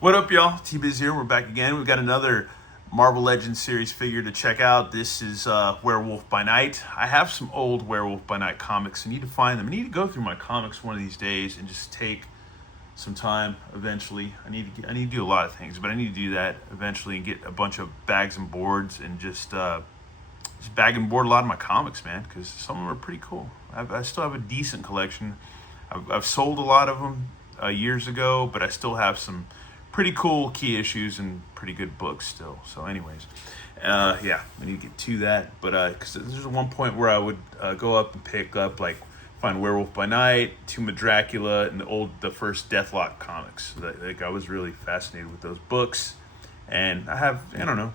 What up, y'all? T-Biz here. We're back again. We've got another Marvel Legends series figure to check out. This is Werewolf by Night. I have some old Werewolf by Night comics. I need to find them. I need to go through my comics one of these days and just take some time eventually. I need to do a lot of things, but I need to do that eventually and get a bunch of bags and boards and just bag and board a lot of my comics, man, because some of them are pretty cool. I still have a decent collection. I've sold a lot of them years ago, but I still have some pretty cool key issues and pretty good books still. So, anyways, yeah, we need to get to that. But because there's one point where I would go up and pick up find Werewolf by Night, Tomb of Dracula, and the first Deathlock comics. Like I was really fascinated with those books, and I don't know,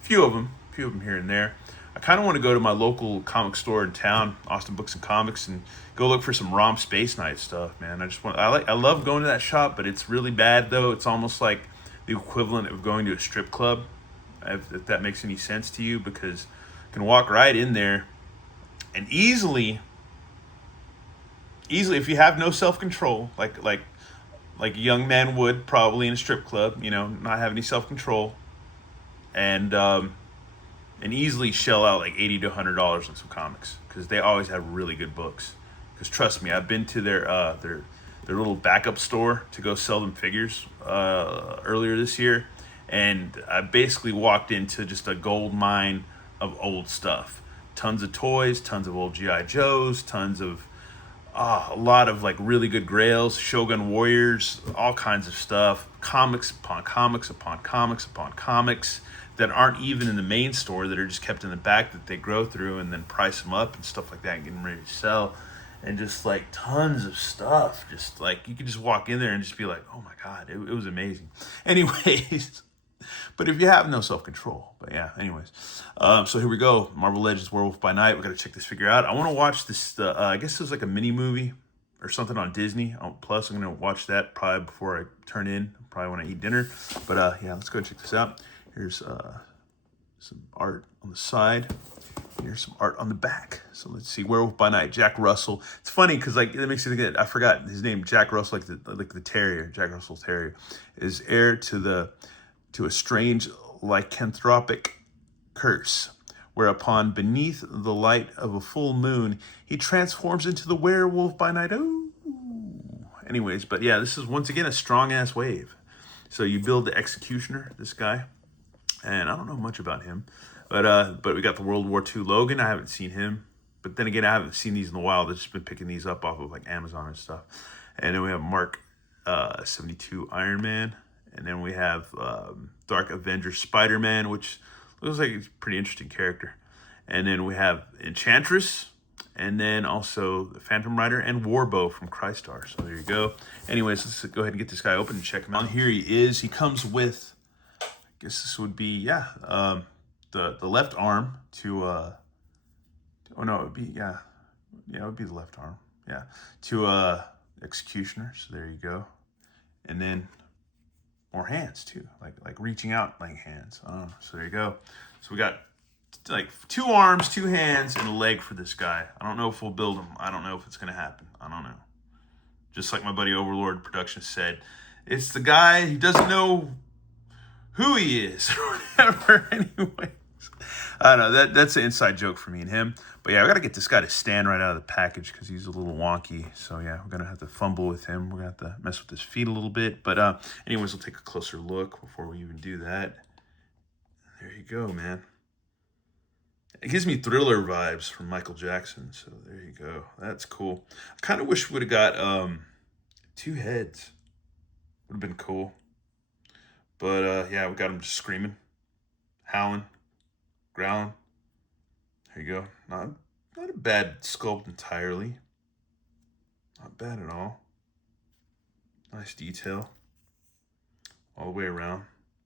a few of them here and there. I kind of want to go to my local comic store in town, Austin Books and Comics, and go look for some ROM Space Knight stuff, man. I love going to that shop, but it's really bad though. It's almost like the equivalent of going to a strip club, if that makes any sense to you, because you can walk right in there and easily, if you have no self control, like a young man would probably in a strip club, not have any self control, and easily shell out like $80 to $100 on some comics because they always have really good books. Because trust me, I've been to their little backup store to go sell them figures earlier this year, and I basically walked into just a gold mine of old stuff. Tons of toys, tons of old GI Joes, tons of a lot of like really good grails, Shogun Warriors, all kinds of stuff, comics upon comics upon comics upon comics that aren't even in the main store, that are just kept in the back, that they grow through and then price them up and stuff like that and get them ready to sell. And just like tons of stuff. Just like you could just walk in there and just be like, oh my God, it was amazing. Anyways, but if you have no self control, but yeah, anyways. So here we go. Marvel Legends Werewolf by Night. We got to check this figure out. I want to watch this, I guess it was like a mini movie or something on Disney. Plus, I'm going to watch that probably before I turn in, probably when I eat dinner. But yeah, let's go check this out. Here's some art on the side. Here's some art on the back. So let's see. Werewolf by Night, Jack Russell. It's funny because like it makes you think that I forgot his name. Jack Russell, like the terrier. Jack Russell Terrier is heir to a strange lycanthropic curse, whereupon beneath the light of a full moon he transforms into the werewolf by night. Oh, anyways, but yeah, this is once again a strong ass wave. So you build the executioner, this guy, and I don't know much about him, but we got the World War II Logan. I haven't seen him, but then again, I haven't seen these in a while. I've just been picking these up off of like Amazon and stuff. And then we have Mark 72 Iron Man, and then we have Dark Avenger Spider Man, which looks like he's a pretty interesting character. And then we have Enchantress, and then also the Phantom Rider and Warbow from Crystar. So there you go. Anyways, let's go ahead and get this guy open and check him out. Here he is. He comes with, I guess this would be, the left arm to, oh no, it would be, it would be the left arm. Yeah, to Executioner. So there you go. And then more hands too, like reaching out like hands. So there you go. So we got like 2 arms, 2 hands, and a leg for this guy. I don't know if we'll build him. I don't know if it's gonna happen. I don't know. Just like my buddy Overlord Productions said, it's the guy who doesn't know who he is or whatever. Anyways, I don't know. That's an inside joke for me and him. But yeah, I got to get this guy to stand right out of the package because he's a little wonky. So yeah, we're gonna have to fumble with him. We're gonna have to mess with his feet a little bit. But anyways, we'll take a closer look before we even do that. There you go, man. It gives me Thriller vibes from Michael Jackson. So there you go. That's cool. I kind of wish we would have got 2 heads. Would have been cool. But yeah, we got him just screaming, howling, growling. There you go. Not a bad sculpt entirely. Not bad at all. Nice detail all the way around.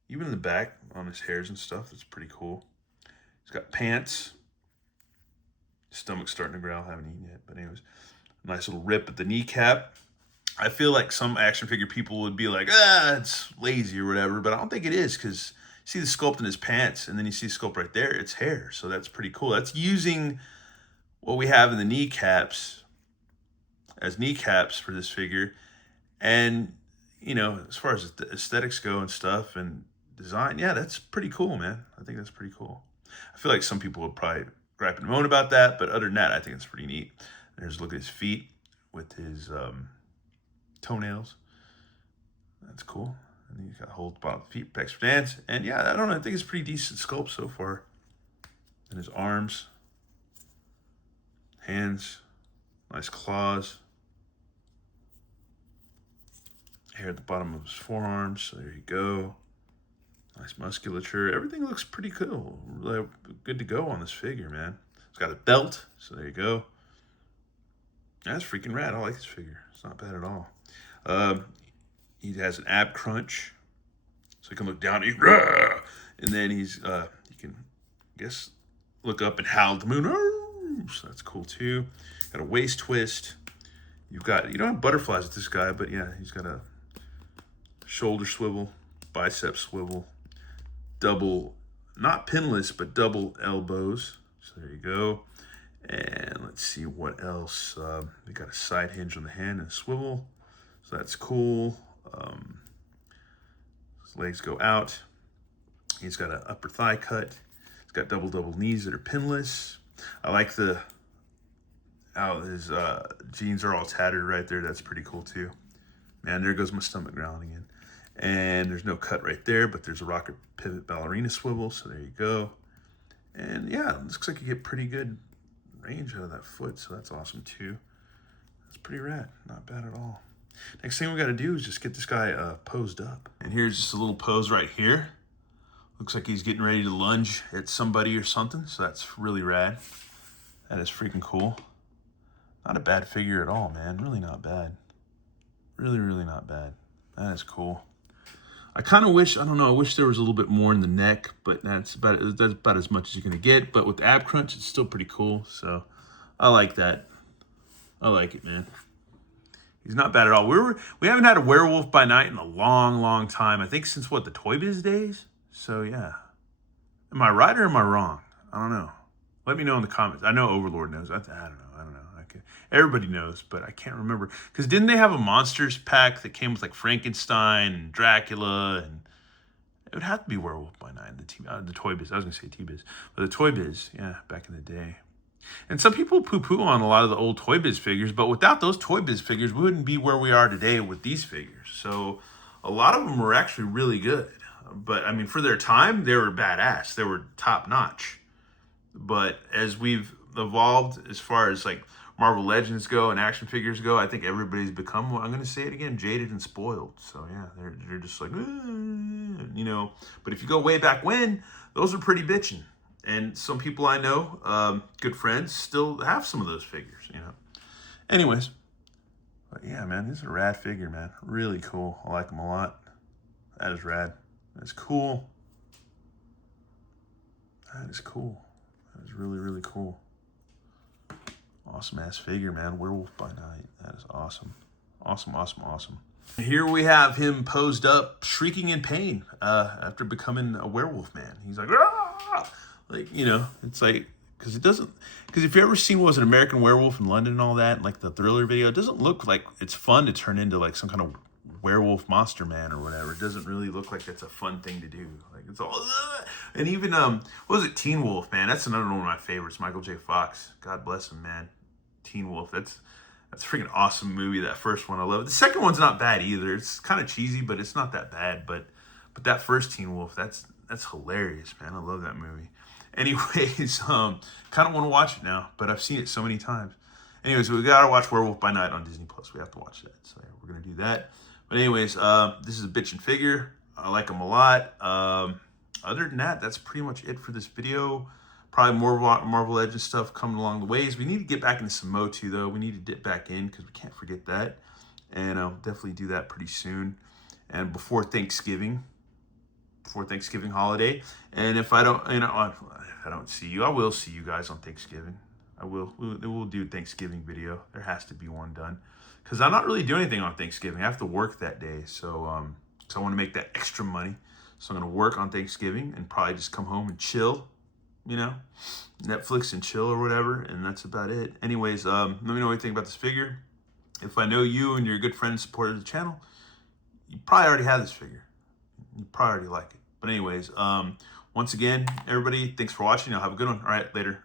Even in the back on his hairs and stuff, it's pretty cool. He's got pants. Stomach's starting to growl. Haven't eaten yet, but anyways, nice little rip at the kneecap. I feel like some action figure people would be like, it's lazy or whatever, but I don't think it is because see the sculpt in his pants, and then you see the sculpt right there, it's hair. So that's pretty cool. That's using what we have in the kneecaps as kneecaps for this figure and you know, as far as the aesthetics go and stuff and design, yeah, that's pretty cool, man. I think that's pretty cool. I feel like some people would probably gripe and moan about that, but other than that, I think it's pretty neat. There's a look at his feet with his toenails. That's cool. And then you got hold bottom feet, pecs for dance. And yeah, I don't know. I think it's pretty decent sculpt so far. And his arms, hands, nice claws. Hair at the bottom of his forearms. So there you go. Nice musculature. Everything looks pretty cool. Really good to go on this figure, man. It's got a belt. So there you go. That's freaking rad. I like this figure. It's not bad at all. He has an ab crunch, so he can look down. And then he's you can, I guess, look up and howl at the moon. So that's cool too. Got a waist twist. You don't have butterflies with this guy, but yeah, he's got a shoulder swivel, bicep swivel, double, not pinless, but double elbows. So there you go. And let's see what else. We got a side hinge on the hand and a swivel. So that's cool. His legs go out. He's got an upper thigh cut. He's got double knees that are pinless. I like how his jeans are all tattered right there. That's pretty cool too. Man, there goes my stomach growling again. And there's no cut right there, but there's a rocket pivot ballerina swivel. So there you go. And yeah, it looks like you get pretty good range out of that foot. So that's awesome too. That's pretty rad. Not bad at all. Next thing we got to do is just get this guy posed up. And here's just a little pose right here. Looks like he's getting ready to lunge at somebody or something. So that's really rad. That is freaking cool. Not a bad figure at all, man. Really not bad. Really, really not bad. That is cool. I kind of wish, I don't know, I wish there was a little bit more in the neck, but that's about as much as you're going to get. But with the ab crunch, it's still pretty cool. So I like that. I like it, man. He's not bad at all. We haven't had a Werewolf by Night in a long, long time. I think since what, the Toy Biz days? So yeah. Am I right or am I wrong? I don't know. Let me know in the comments. I know Overlord knows. I don't know. Everybody knows, but I can't remember. Because didn't they have a Monsters pack that came with like Frankenstein and Dracula? And it would have to be Werewolf by Night. The Toy Biz. I was going to say T-Biz. But the Toy Biz, yeah, back in the day. And some people poo-poo on a lot of the old Toy Biz figures, but without those Toy Biz figures, we wouldn't be where we are today with these figures. So a lot of them were actually really good. But, I mean, for their time, they were badass. They were top-notch. But as we've evolved as far as, like, Marvel Legends go and action figures go, I think everybody's become, I'm going to say it again, jaded and spoiled. So, yeah, they're just like, you know. But if you go way back when, those were pretty bitchin'. And some people I know, good friends, still have some of those figures, you know. Anyways, but yeah, man, this is a rad figure, man. Really cool. I like them a lot. That is rad. That's cool. That is cool. That is really, really cool. Awesome ass figure, man. Werewolf by Night. That is awesome. Awesome, awesome, awesome. Here we have him posed up, shrieking in pain after becoming a werewolf man. He's like, ah! Like, you know, it's like, because if you ever seen what was an American Werewolf in London and all that, like the Thriller video, it doesn't look like it's fun to turn into like some kind of werewolf monster man or whatever. It doesn't really look like that's a fun thing to do. Like it's all, and even, what was it, Teen Wolf, man? That's another one of my favorites, Michael J. Fox. God bless him, man. Teen Wolf, that's a freaking awesome movie. That first one, I love it. The second one's not bad either. It's kind of cheesy, but it's not that bad. But that first Teen Wolf, that's hilarious, man. I love that movie. Anyways, kind of want to watch it now, but I've seen it so many times. Anyways, we gotta watch Werewolf by Night on Disney Plus. We have to watch that, so yeah, we're gonna do that. But anyways, this is a bitchin' figure. I like them a lot. Other than that, that's pretty much it for this video. Probably more Marvel Legends stuff coming along the ways. We need to get back into some Motu though. We need to dip back in because we can't forget that, and I'll definitely do that pretty soon. And before Thanksgiving holiday. And if I don't, if I don't see you, I will see you guys on Thanksgiving. I will. We'll do a Thanksgiving video. There has to be one done because I'm not really doing anything on Thanksgiving. I have to work that day, so I want to make that extra money. So I'm gonna work on Thanksgiving and probably just come home and chill, you know, Netflix and chill or whatever, and that's about it. Anyways, let me know what you think about this figure. If I know you and you're a good friend and supporter of the channel, you probably already have this figure. You probably already like it. But anyways, once again, everybody, thanks for watching. Y'all have a good one. All right, later.